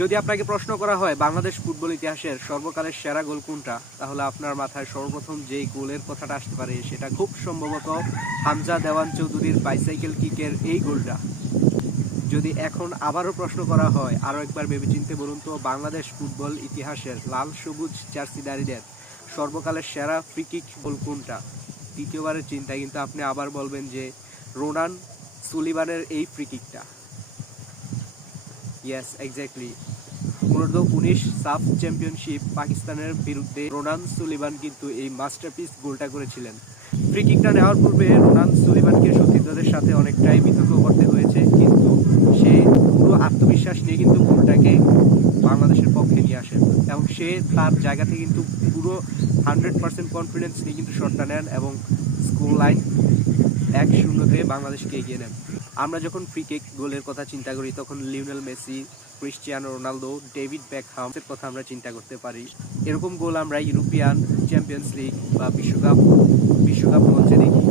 যদি আপনাকে প্রশ্ন করা হয় বাংলাদেশ ফুটবল ইতিহাসের সর্বকালের সেরা গোল কোনটা, তাহলে আপনার মাথায় সর্বপ্রথম যেই গোলের কথাটা আসতে পারে সেটা খুব সম্ভবত হামজা দেওয়ান চৌধুরীর বাইসাইকেল কিকের এই গোলটা। যদি এখন আবারও প্রশ্ন করা হয়, আরও একবার ভেবেচিন্তে বলুন তো বাংলাদেশ ফুটবল ইতিহাসের লাল সবুজ জার্সিধারীদের সর্বকালের সেরা ফ্রি কিক গোল কোনটা, দ্বিতীয়বারের চিন্তায় কিন্তু আপনি আবার বলবেন যে রোনান সুলিভানের এই ফ্রি কিকটা। Yes, exactly. 19 সাফ চ্যাম্পিয়নশিপ পাকিস্তানের বিরুদ্ধে রোনান সুলিভান কিন্তু এই মাস্টারপিস গোলটা করেছিলেন। ফ্রি কিকটা নেওয়ার পূর্বে রোনান সুলিভানকে সতীর্থদের সাথে অনেকটাই বিতর্ক করতে হয়েছে, কিন্তু সে পুরো আত্মবিশ্বাস নিয়ে কিন্তু গোলটাকে বাংলাদেশের পক্ষে নিয়ে আসেন এবং সে তার জায়গা থেকে কিন্তু পুরো 100% কনফিডেন্স নিয়ে কিন্তু শটটা নেন এবং স্কোর লাইন 1-0-তে বাংলাদেশকে এগিয়ে নেন। আমরা যখন ফ্রি কিক গোলের কথা চিন্তা করি তখন Lionel Messi, Cristiano Ronaldo, David বেকহামের কথা আমরা চিন্তা করতে পারি। এরকম গোল আমরা ইউরোপিয়ান চ্যাম্পিয়ন্স লিগ বা বিশ্বকাপ মঞ্চে দেখি।